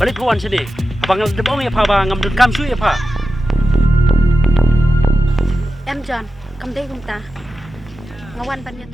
balik kawan sini. Abang ngal debong ya pa ba ngam dun kam shu ya pa. Em John, cầm tay cùng ta. Ngawan pan niya.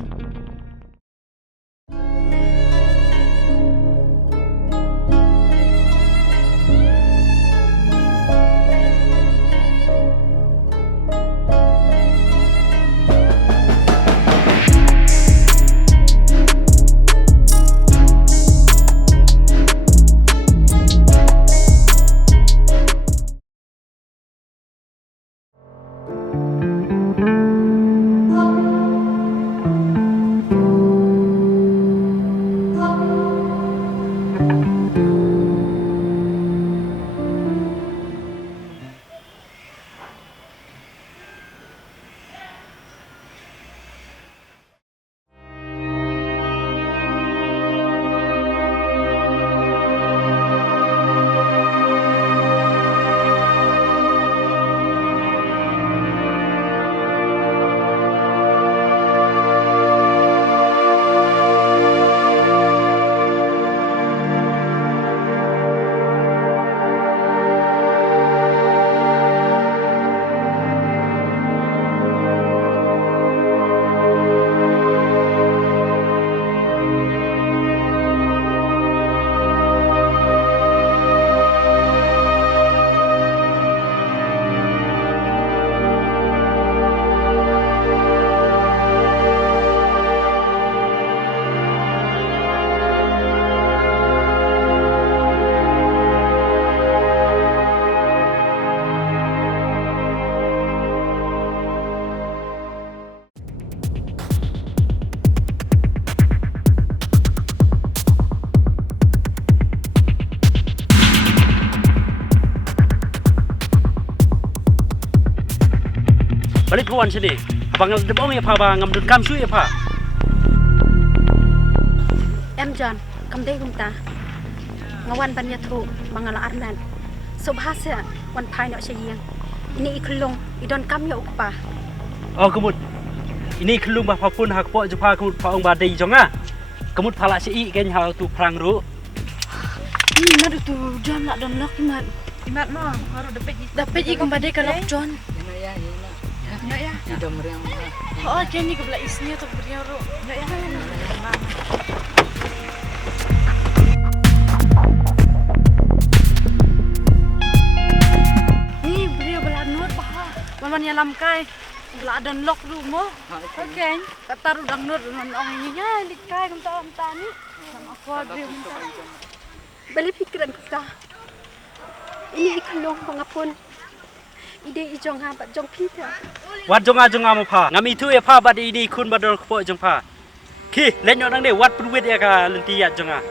Balik kawan sini. Abang ngal debong ya pa ba ngam dun kam shu ya pa. Em John, cầm tay cùng ta. Ngawan pan niya thu mangala arnan. Subhasa wan pai nak sayang. Ini iklong idon kam ya ukpa. Oh kemud. Ini kelum bah papun hak po je pa kemud pa ong badai jonga. Kemud phala si i ken hal tu prang ru. Ni nadu tu John nak don lock imat. Imat mo, harus Dapat i kum badai ka lock John. Ya. Tidak meriang. Oh, jadi ke belah isnya tu beriau ro. Ya. Ni beriau belah nur bah. Maman ya lamkai. Belah don lock ru mo. Okey. Kata ru dang nur man ong ini nya likai kum ta ni. Sama aku beriau minta. Balik fikiran kita. Ini iklong pangapun. Ide ijong ha bat jong pita. Wat jonga mo pa. Ngam itu ya pa bad ini kun badol po jong pa. Ki len yo dang de wat pruwet ya ka lenti ya jonga.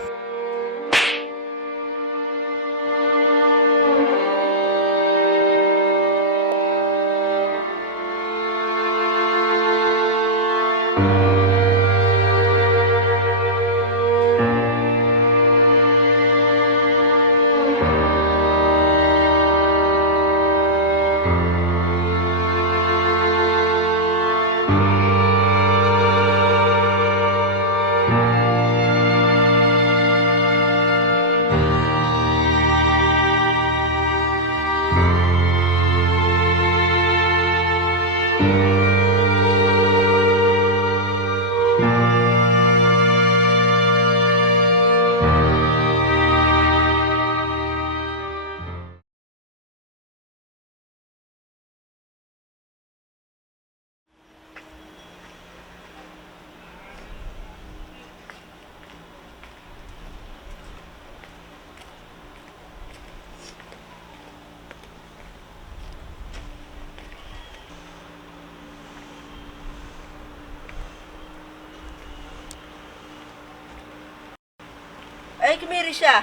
Kemirisha.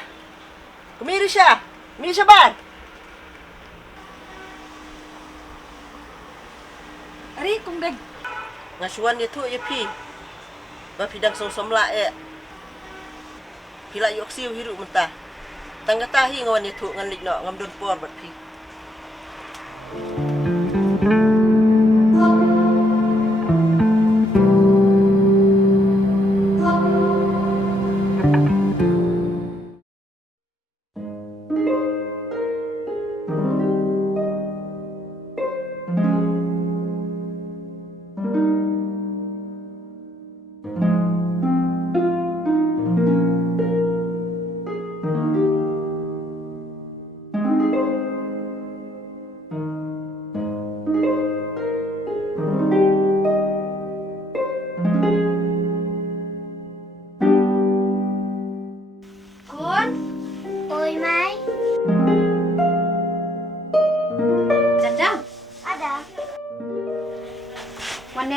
Kemirisha bar. Ari kung dag. Ngasuan dia tu ya pi. Ba pidang som-somla Pila yok siu hiru mentah. Tangga tahi ngawan dia tu ngan likno ngam don por bat pi.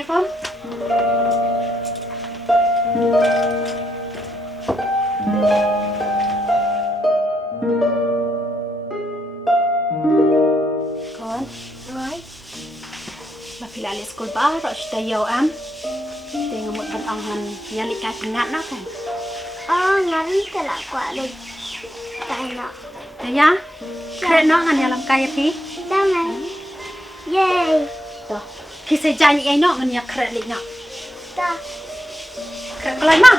ปะก่อนร้อยบัพพิลาเลสกุลบ้ารอชตายาวอัมเต็งหมดบันองหันยาลิกาเป็นงานนะกัน งั้นจะละกว่าเลยใจเนาะ เดี๋ยวยะเครนน้องอันยาลำกายพี่ ได้ไหมเย้ ตัวพี่เสียใจนี่ไอ้น้องอันยาเครลิกเนาะ จ้า เครอะไรมา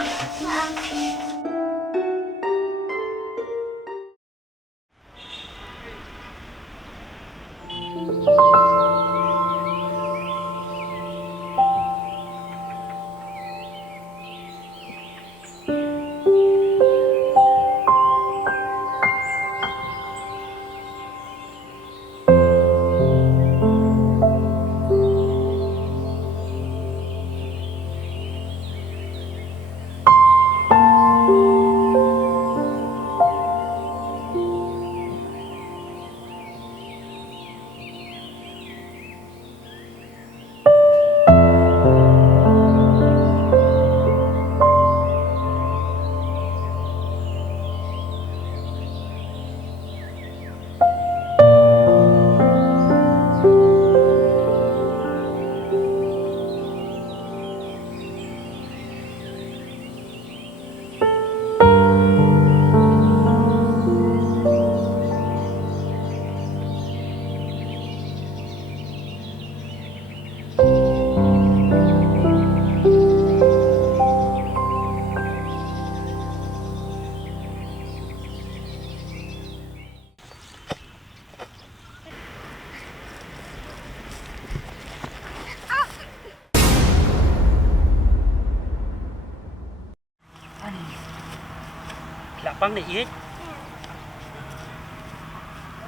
หลับบ้างเนี่ยอีก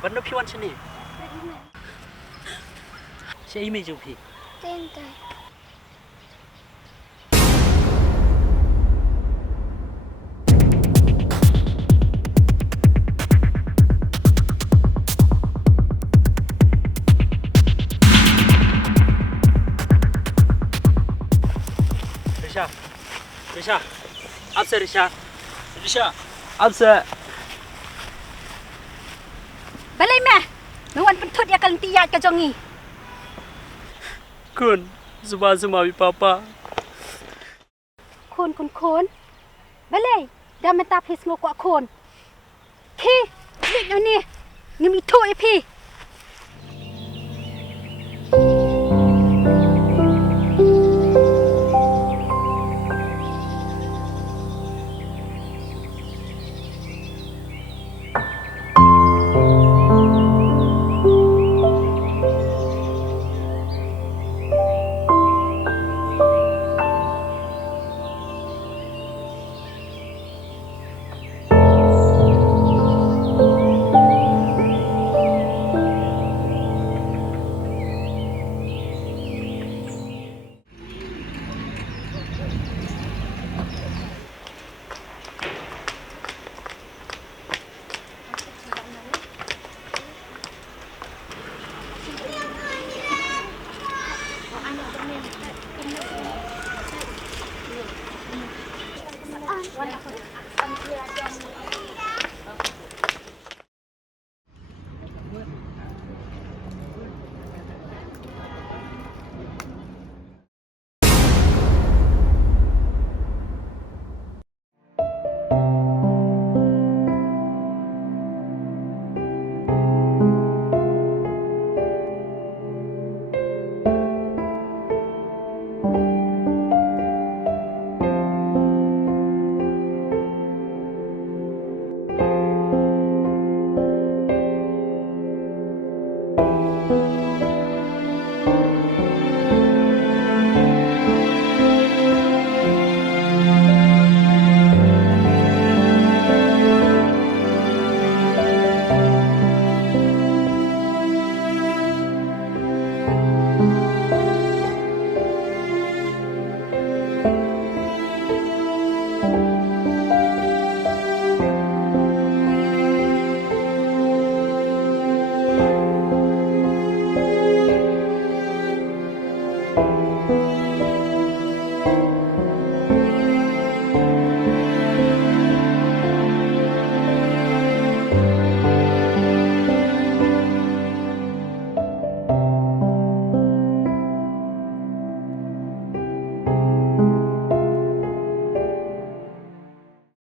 วันนั้นพี่วันชนี่ใช่ไม่จูพี่ เต้นใจ ริชาอับเซริชาอับเซ ไปเลยแม่เมื่อวันเป็นทุดยากันตียาดกระจงงี้ คุณสบายสมาวิปาปา คนไปเลยดามันตาพิสงกว่าคนพี่ดิกอยู่นี่นี่มีถ้วยพี่